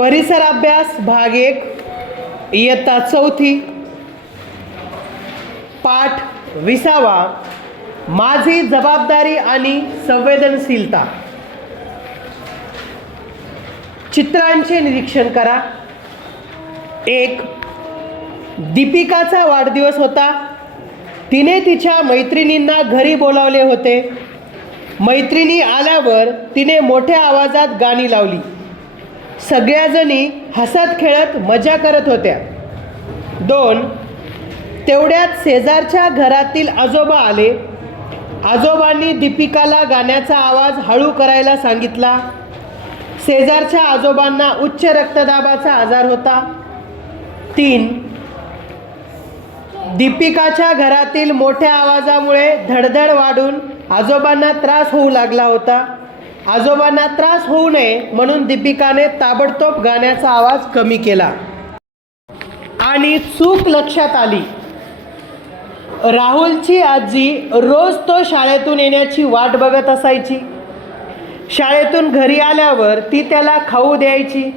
परिसर अभ्यास भाग 1 इयत्ता 4थी पाठ 20वा माझी जबाबदारी आणि संवेदनशीलता। चित्रांचे निरीक्षण करा। 1 दीपिकाचा वाढदिवस होता। तिने तिच्या मैत्रिणींना घरी बोलावले होते। मैत्रिणी आल्यावर तिने मोठ्या आवाजात गाणी लावली। सगळ्याजणी हसत खेळत मजा करत होत्या। 2 तेवढ्यात शेजारच्या घरातील आजोबा आले। आजोबांनी दीपिकाला गाण्याचा आवाज हळू करायला सांगितला। शेजारच्या आजोबांना उच्च रक्तदाबाचा आजार होता। 3 दीपिकाच्या घरातील मोठ्या आवाजामुळे धडधड वाढून आजोबांना त्रास होऊ लागला होता। आजोबांना त्रास होऊ नये म्हणून दीपिकाने ताबडतोब गाण्याचा आवाज कमी केला आणि चूक लक्षात आली। राहुलची आजी रोज तो शाळेतून येण्याची वाट बघत असायची। शाळेतून घरी आल्यावर ती त्याला खाऊ द्यायची।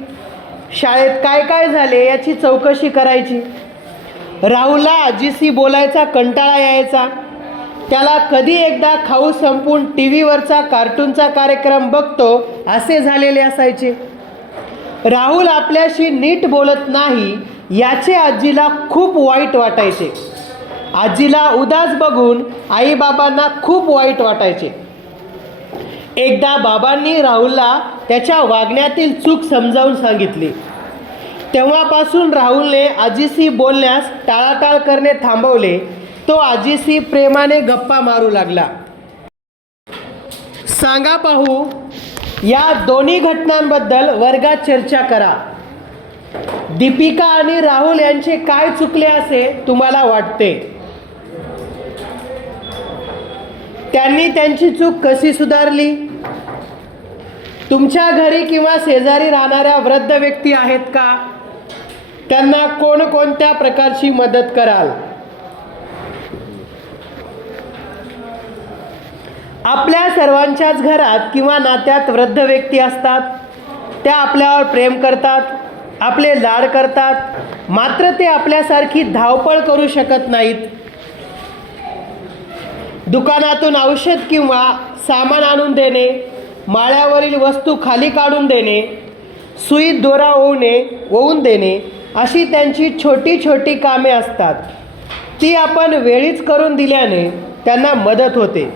शाळेत काय काय झाले याची चौकशी करायची। राहुलला आजीशी बोलायचा कंटाळा यायचा। त्याला कधी एकदा खाऊ संपून टी व्हीवरचा कार्टूनचा कार्यक्रम बघतो असे झालेले असायचे। राहुल आपल्याशी नीट बोलत नाही याचे आजीला खूप वाईट वाटायचे। आजीला उदास बघून आईबाबांना खूप वाईट वाटायचे। एकदा बाबांनी राहुलला त्याच्या वागण्यातील चूक समजावून सांगितली। तेव्हापासून राहुलने आजीशी बोलण्यास टाळाटाळ करणे थांबवले। तो आजीशी प्रेमाने गप्पा मारू लागला। सांगा पाहू, या दोन्ही घटनांबद्दल वर्गात चर्चा करा। दीपिका आणि राहुल यांचे काय चुकले असे तुम्हाला वाटते? त्यांनी त्यांची चूक कशी सुधारली? तुमच्या घरी किंवा शेजारी राहणाऱ्या वृद्ध व्यक्ती आहेत का? त्यांना कोणकोणत्या प्रकारची मदत कराल? आपल्या सर्वांच्याच घरात किंवा नात्यात वृद्ध व्यक्ती असतात। त्या आपल्यावर प्रेम करतात, आपले लाड करतात, मात्र ते आपल्यासारखी धावपळ करू शकत नाहीत। दुकानातून औषध किंवा सामान आणून देणे, माळ्यावरील वस्तू खाली काढून देणे, सुईत दोरा ओवून देणे अशी त्यांची छोटी छोटी कामे असतात। ती आपण वेळीच करून दिल्याने त्यांना मदत होते।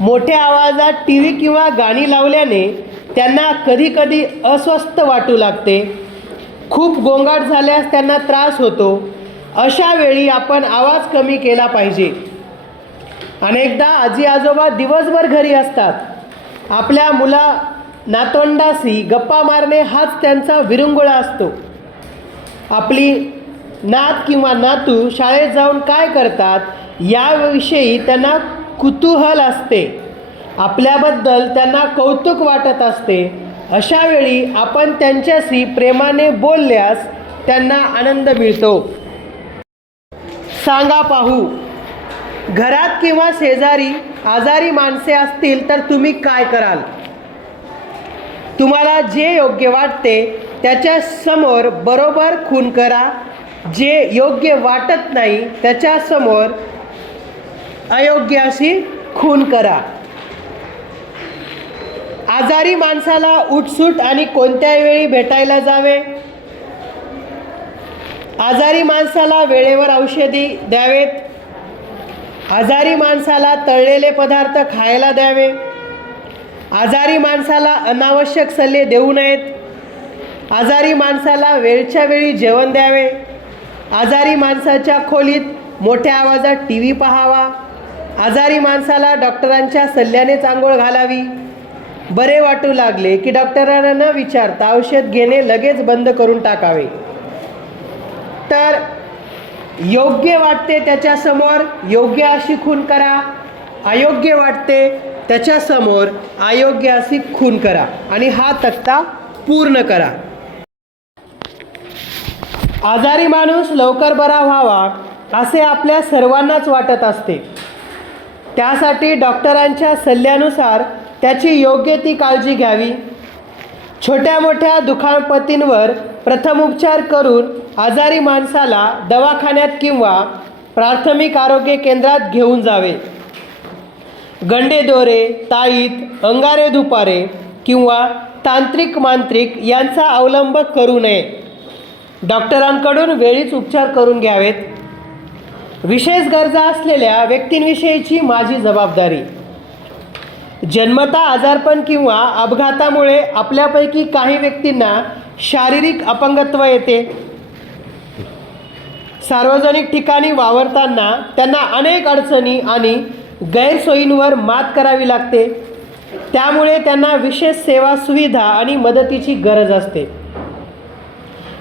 मोठ्या आवाजात टी व्ही किंवा गाणी लावल्याने त्यांना कधीकधी अस्वस्थ वाटू लागते। खूप गोंगाट झाल्यास त्यांना त्रास होतो। अशा वेळी आपण आवाज कमी केला पाहिजे। अनेकदा आजी आजोबा दिवसभर घरी असतात। आपल्या नातवंडाशी गप्पा मारणे हाच त्यांचा विरंगुळा असतो। आपली नात किंवा नातू शाळेत जाऊन काय करतात याविषयी त्यांना कुतूहल असते। आपल्याबद्दल त्यांना कौतुक वाटत असते। अशा वेळी आपण त्यांच्याशी प्रेमाने बोलल्यास त्यांना आनंद मिळतो। सांगा पाहू, घरात किंवा शेजारी आजारी माणसे असतील तर तुम्ही काय कराल? तुम्हाला जे योग्य वाटते त्याच्या समोर बरोबर खून करा। जे योग्य वाटत नाही त्याच्या समोर अयोग्य अशी खून करा। आजारी माणसाला उठसूट आणि कोणत्या वेळी भेटायला जावे? आजारी माणसाला वेळेवर औषधी द्यावेत। आजारी माणसाला तळलेले पदार्थ खायला द्यावे। आजारी माणसाला अनावश्यक सल्ले देऊ नयेत। आजारी माणसाला वेळच्या वेळी जेवण द्यावे। आजारी माणसाच्या खोलीत मोठ्या आवाजात टी व्ही पाहावा। आजारी माणसाला डॉक्टरांच्या सल्ल्यानेच आंघोळ घालावी। बरे वाटू लागले की डॉक्टरांना न विचारता औषध घेणे लगेच बंद करून टाकावे। तर योग्य वाटते त्याच्यासमोर योग्य अशी खून करा। अयोग्य वाटते त्याच्यासमोर अयोग्य अशी खून करा आणि हा तक्ता पूर्ण करा। आजारी माणूस लवकर बरा व्हावा असे आपल्या सर्वांनाच वाटत असते। त्यासाठी डॉक्टरांच्या सल्ल्यानुसार त्याची योग्य ती काळजी घ्यावी। छोट्या मोठ्या दुखापतींवर प्रथमोपचार करून आजारी माणसाला दवाखान्यात किंवा प्राथमिक आरोग्य केंद्रात घेऊन जावे. गंडेदोरे, ताईत, अंगारे दुपारे किंवा तांत्रिक मांत्रिक यांचा अवलंब करू नये. डॉक्टरांकडून वेळीच उपचार करून घ्यावेत. विशेष गरजा असलेल्या व्यक्तींविषयीची माझी जबाबदारी. जन्मता आजारपण किंवा अपघातामुळे आपल्यापैकी काही व्यक्तींना शारीरिक अपंगत्व येते. सार्वजनिक ठिकाणी वावरताना त्यांना अनेक अडचणी आणि गैरसोयींवर मात करावी लागते. त्यामुळे त्यांना विशेष सेवा सुविधा आणि मदतीची गरज असते.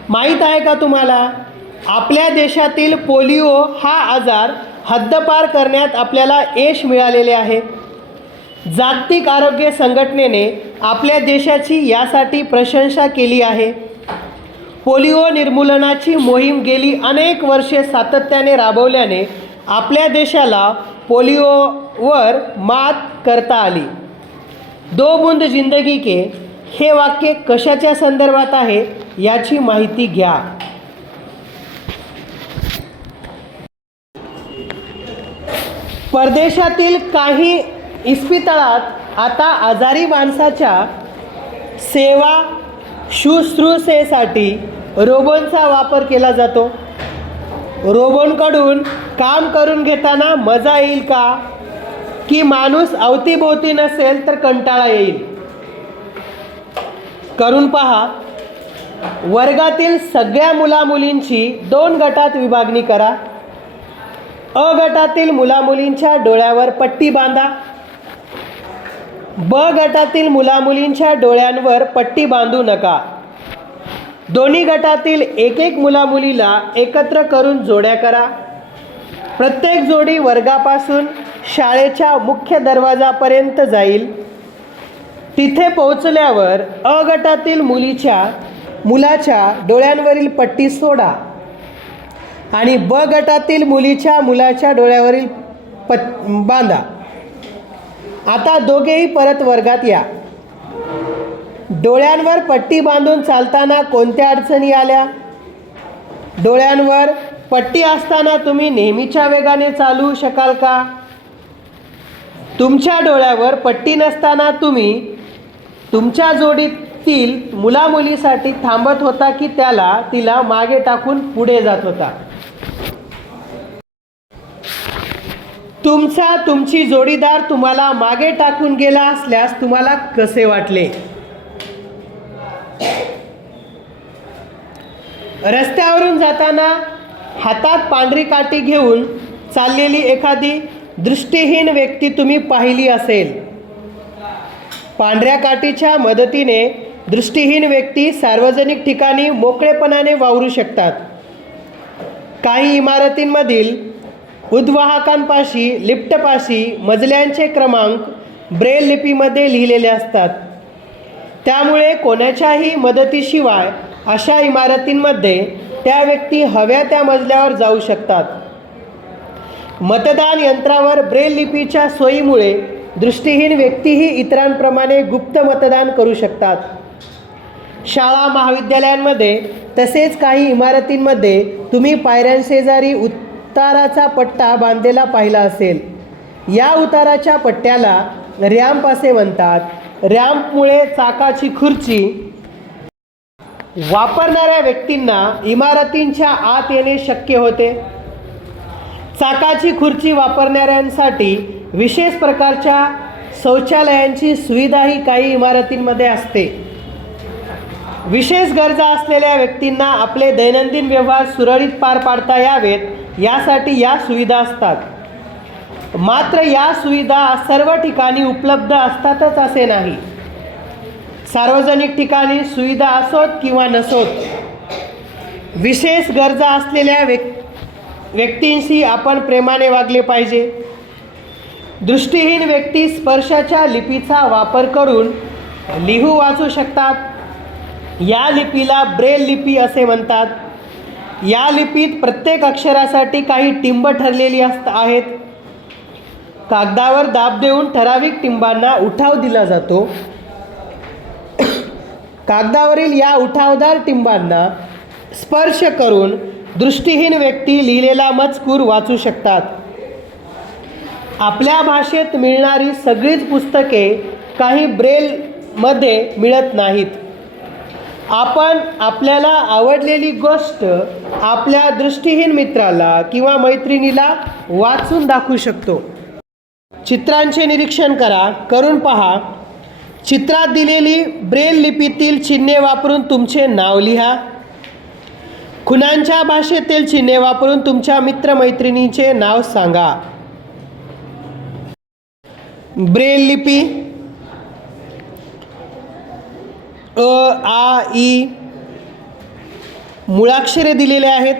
माहीत आहे का तुम्हाला, आपल्या देशातील पोलिओ हा आजार हद्दपार करण्यात आपल्याला यश मिळालेले आहे. जागतिक आरोग्य संघटनेने आपल्या देशाची यासाठी प्रशंसा केली आहे. पोलिओ निर्मूलनाची मोहीम गेली अनेक वर्षे सातत्याने राबवल्याने आपल्या देशाला पोलिओवर मात करता आली. दो बूंद जिंदगी के हे वाक्य कशाच्या संदर्भात आहे याची माहिती घ्या. परदेशातील काही इस्पितळात आता आजारी माणसाच्या सेवा शुश्रूषेसाठी रोबोंचा वापर केला जातो. रोबोंकडून काम करून घेताना मजा येईल का, की माणूस अवतीभोवती नसेल तर कंटाळा येईल? करून पहा. वर्गातील सगळ्या मुलामुलींची 2 गटात विभागणी करा. अ गटातील मुलामुलींच्या डोळ्यावर पट्टी बांधा. ब गटातील मुलामुलींच्या डोळ्यांवर पट्टी बांधू नका. दोन्ही गटातील एक मुलामुलीला एकत्र करून जोड्या करा. प्रत्येक जोडी वर्गापासून शाळेच्या मुख्य दरवाजापर्यंत जाईल. तिथे पोहोचल्यावर अ गटातील मुलाच्या डोळ्यांवरील पट्टी सोडा आणि ब गटातील मुलाच्या डोळ्यावरील बांधा. आता दोघेही परत वर्गात या. डोळ्यांवर पट्टी बांधून चालताना कोणत्या अडचणी आल्या? डोळ्यांवर पट्टी असताना तुम्ही नेहमीच्या वेगाने चालू शकाल का? तुमच्या डोळ्यावर पट्टी नसताना तुम्ही तुमच्या जोडीतील मुलामुलीसाठी थांबत होता की तिला मागे टाकून पुढे जात होता? तुमची जोडीदार तुम्हाला मागे टाकून गेला असल्यास तुम्हाला कसे वाटले? रस्त्यावरून जाताना हातात पांढरी काठी घेऊन चाललेली एखादी दृष्टिहीन व्यक्ती तुम्ही पाहिली असेल. पांढऱ्या काठीच्या मदतीने दृष्टिहीन व्यक्ती सार्वजनिक ठिकाणी मोकळेपणाने वावरू शकतात. काही इमारतींमधील उद्वाहकांपाशी, लिफ्टपाशी मजल्यांचे क्रमांक ब्रेल लिपीमध्ये लिहिलेले असतात. त्यामुळे कोणाच्याही मदतीशिवाय अशा इमारतींमध्ये त्या व्यक्ती हव्या त्या मजल्यावर जाऊ शकतात. मतदान यंत्रावर ब्रेल लिपीच्या सोयीमुळे दृष्टिहीन व्यक्तीही इतरांप्रमाणे गुप्त मतदान करू शकतात. शाळा महाविद्यालयांमध्ये तसेच काही इमारतींमध्ये तुम्ही पायऱ्यांशेजारी उताराचा पट्टा बांधलेला पाहिला असेल. या उताराच्या पट्ट्याला रॅम्प असे म्हणतात. रॅम्पमुळे चाकाची खुर्ची वापरणाऱ्या व्यक्तींना इमारतींच्या आत येणे शक्य होते. चाकाची खुर्ची वापरणाऱ्यांसाठी विशेष प्रकारच्या शौचालयांची सुविधाही काही इमारतींमध्ये असते. विशेष गरजा असलेल्या व्यक्तींना आपले दैनंदिन व्यवहार सुरळीत पार पाडता यावेत यासाठी या सुविधा असतात. मात्र या सुविधा सर्व ठिकाणी उपलब्ध असतातच असे नाही. सार्वजनिक ठिकाणी सुविधा असोत किंवा नसोत, विशेष गरजा असलेल्या व्यक्तींशी आपण प्रेमाने वागले पाहिजे. दृष्टिहीन व्यक्ती स्पर्शाच्या लिपीचा वापर करून लिहू वाचू शकतात. या लिपीला ब्रेल लिपी असे म्हणतात. या लिपीत प्रत्येक अक्षरासाठी काही टिंब ठरलेली आहेत. कागदावर दाब देऊन ठराविक टिंबांना उठाव दिला जातो. कागदावरील या उठावदार टिंबांना स्पर्श करून दृष्टीहीन व्यक्ती लिहिलेला मजकूर वाचू शकतात. आपल्या भाषेत मिळणारी सगळीच पुस्तके काही ब्रेलमध्ये मिळत नाहीत. आपण आपल्याला आवडलेली गोष्ट आपल्या दृष्टीहीन मित्राला किंवा मैत्रिणीला वाचून दाखवू शकतो. चित्रांचे निरीक्षण करून पहा. चित्रात दिलेली ब्रेल लिपीतील चिन्हे वापरून तुमचे नाव लिहा. खुणांच्या भाषेतील चिन्हे वापरून तुमच्या मित्रमैत्रिणींचे नाव सांगा. ब्रेल लिपी अ, आ, ई मुळाक्षरे दिलेले आहेत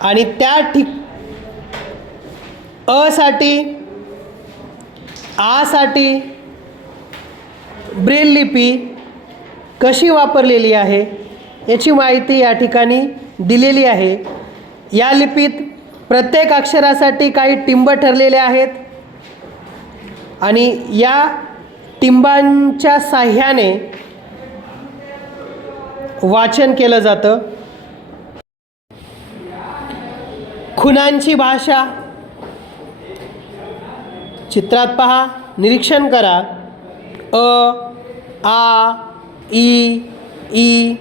आणि त्या अ साठी, आ साठी ब्रेल लिपी कशी वापरलेली आहे याची माहिती या ठिकाणी दिलेली आहे. या लिपीत प्रत्येक अक्षरासाठी काही टिंब ठरलेले आहेत आणि या टिंबांच्या साह्याने वाचन केलं जातं. खुणांची भाषा चित्रात पहा, निरीक्षण करा. अ, आ, ई, ई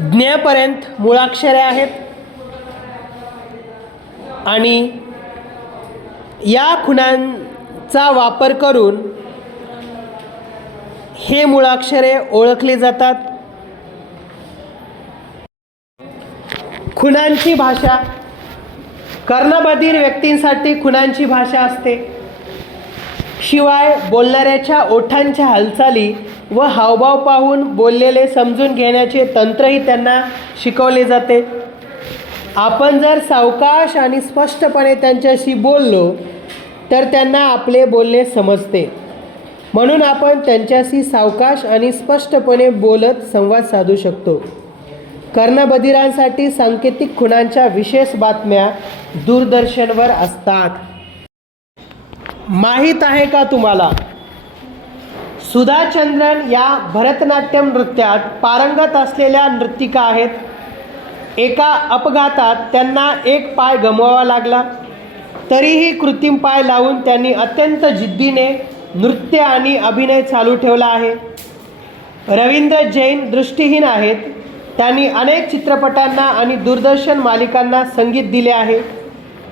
ज्ञपर्यंत मुळाक्षरे आहेत आणि या खुणांचा वापर करून हे मुळाक्षरे ओळखली जातात. खुणांची भाषा कर्णबधीर व्यक्तींसाठी खुणांची भाषा असते. शिवाय बोलणाऱ्याच्या ओठांच्या हालचाली व हावभाव पाहून बोललेले समजून घेण्याचे तंत्रही त्यांना शिकवले जाते. आपण जर सावकाश आणि स्पष्टपणे त्यांच्याशी बोललो तर त्यांना आपले बोलणे समजते. म्हणून आपण त्यांच्याशी सावकाश आणि स्पष्टपणे बोलत संवाद साधू शकतो. कर्णबधिरांसाठी सांकेतिक खुणांच्या विशेष बातम्या दूरदर्शनवर असतात. माहीत आहे का तुम्हाला, सुधा चंद्रन या भरतनाट्यम नृत्यात पारंगत असलेल्या नर्तिका आहेत. एका अपघातात त्यांना एक पाय गमवावा लागला. तरीही कृत्रिम पाय लावून त्यांनी अत्यंत जिद्दीने नृत्य आणि अभिनय चालू ठेवला आहे. रवींद्र जैन दृष्टीहीन आहेत. त्यांनी अनेक चित्रपटांना आणि दूरदर्शन मालिकांना संगीत दिले आहे.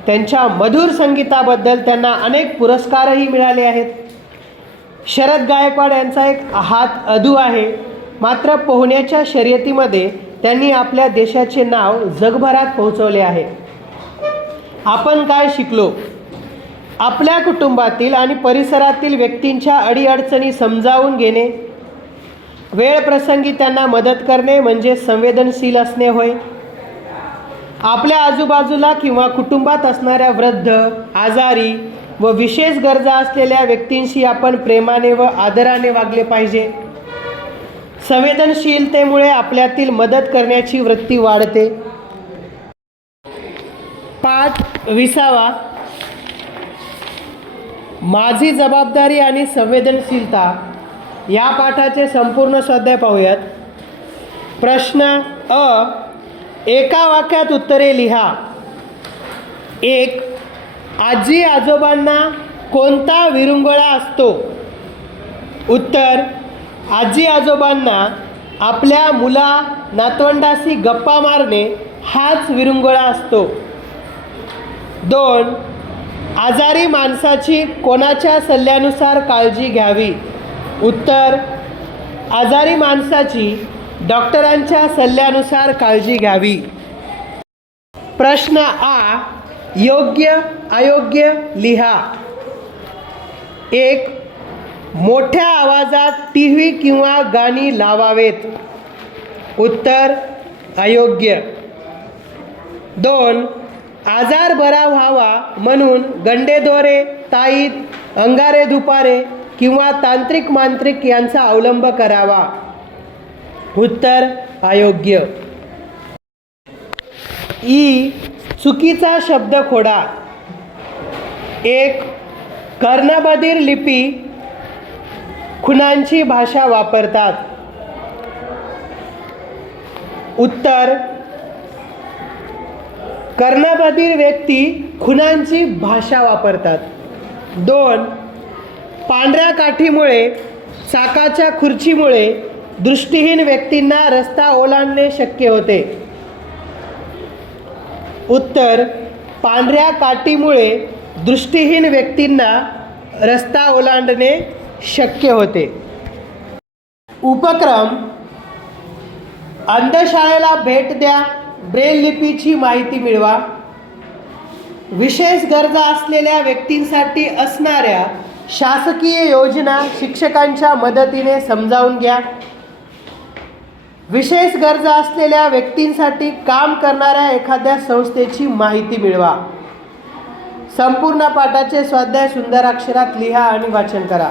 त्यांच्या मधुर संगीताबद्दल त्यांना अनेक पुरस्कारही मिळाले आहेत. शरद गायकवाड यांचा एक हात अधू आहे. मात्र पोहण्याच्या शर्यतीमध्ये त्यांनी आपल्या देशाचे नाव जगभरात पोहोचवले आहे. आपण काय शिकलो? आपल्या कुटुंबातील आणि परिसरातील व्यक्तींच्या अडीअडचणी समजावून घेणे, वेळ प्रसंगी त्यांना मदत करणे म्हणजे संवेदनशील असणे होय. आपल्या आजूबाजूला किंवा कुटुंबात असणाऱ्या वृद्ध, आजारी व विशेष गरजा असलेल्या व्यक्तींशी आपण प्रेमाने व आदराने वागले पाहिजे. संवेदनशीलतेमुळे आपल्यातील मदत करण्याची वृत्ती वाढते. पाठ 20 माझी जबाबदारी आणि संवेदनशीलता या पाठाचे संपूर्ण स्वाध्याय पाहूयात. प्रश्न अ, एका वाक्यात उत्तरे लिहा. 1. आजी आजोबांना कोणता विरंगुळा असतो? उत्तर: आजी आजोबांना आपल्या मुला नातवंडाशी गप्पा मारणे हाच विरंगुळा असतो. 2. आजारी माणसाची कोणाच्या सल्ल्यानुसार काळजी घ्यावी? उत्तर: आजारी माणसाची डॉक्टरांच्या सल्ल्यानुसार काळजी घ्यावी. प्रश्न आ, योग्य अयोग्य लिहा. 1. मोठ्या आवाजात टीव्ही किंवा गाणी लावावेत. उत्तर: अयोग्य. 2. आजार बरा व्हावा म्हणून गंडेदोरे, ताईत, अंगारे दुपारे किंवा तांत्रिक मांत्रिक यांचा अवलंब करावा. उत्तर: अयोग्य. ई, चुकीचा शब्द खोडा. 1. कर्णबधीर लिपी खुणांची भाषा वापरतात? उत्तर, कर्णबधिर व्यक्ती खुणांची भाषा वापरतात. 2. पांढऱ्या काठीमुळे, चाकाच्या खुर्चीमुळे दृष्टिहीन व्यक्तींना रस्ता ओलांडणे शक्य होते. उत्तर, पांढऱ्या काठीमुळे दृष्टिहीन व्यक्तींना रस्ता ओलांडणे शक्य होते. उपक्रम: अंधशाळेला भेट द्या, ब्रेल लिपीची माहिती मिळवा. विशेष गरजा असलेल्या व्यक्तींसाठी असणाऱ्या शासकीय योजना शिक्षकांच्या मदतीने समजावून घ्या. विशेष गरजा असलेल्या व्यक्तींसाठी काम करणाऱ्या एखाद्या संस्थेची माहिती मिळवा. संपूर्ण पाठाचे स्वाध्याय सुंदर अक्षरात लिहा आणि वाचन करा.